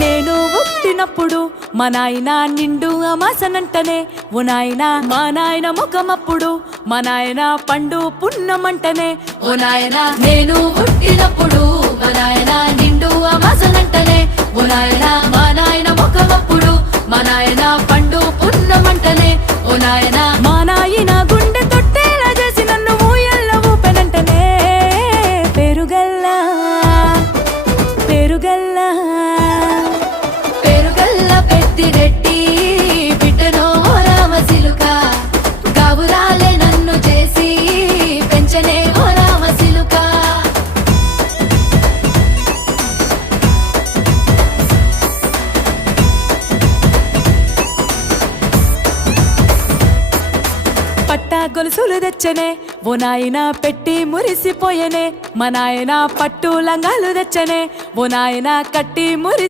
నేను పుట్టినప్పుడు మా నాయన నిండు అమాసనంటనే ఓ నాయన మా నాయన ముఖమప్పుడు మా నాయన పండు పున్నమంటనే ఓ నాయన నేను పుట్టినప్పుడు మా నాయన నిండు అమాసనంటనే ఓ నాయన మా నాయన ముఖమప్పుడు మా నాయన పండు పున్నమంటనే ఓ నాయన మా నాయన గుండె తొట్టేలా చేసి నన్ను ఊయల్ల ఊపెనంటనే పెరుగల్లా పెరుగల్లా పెరుగల్ల పెద్దిరెడ్డి బిడ్డనో రామసిలుక గావురాలే నన్ను చేసి పెంచనే ఓ రామసిలుక పట్టా గొలుసులు తెచ్చనే ఓ నాయన పెట్టి మురిసిపోయనే మా నాయన పట్టు లంగాలు తెచ్చనే ఓ నాయన కట్టి మురి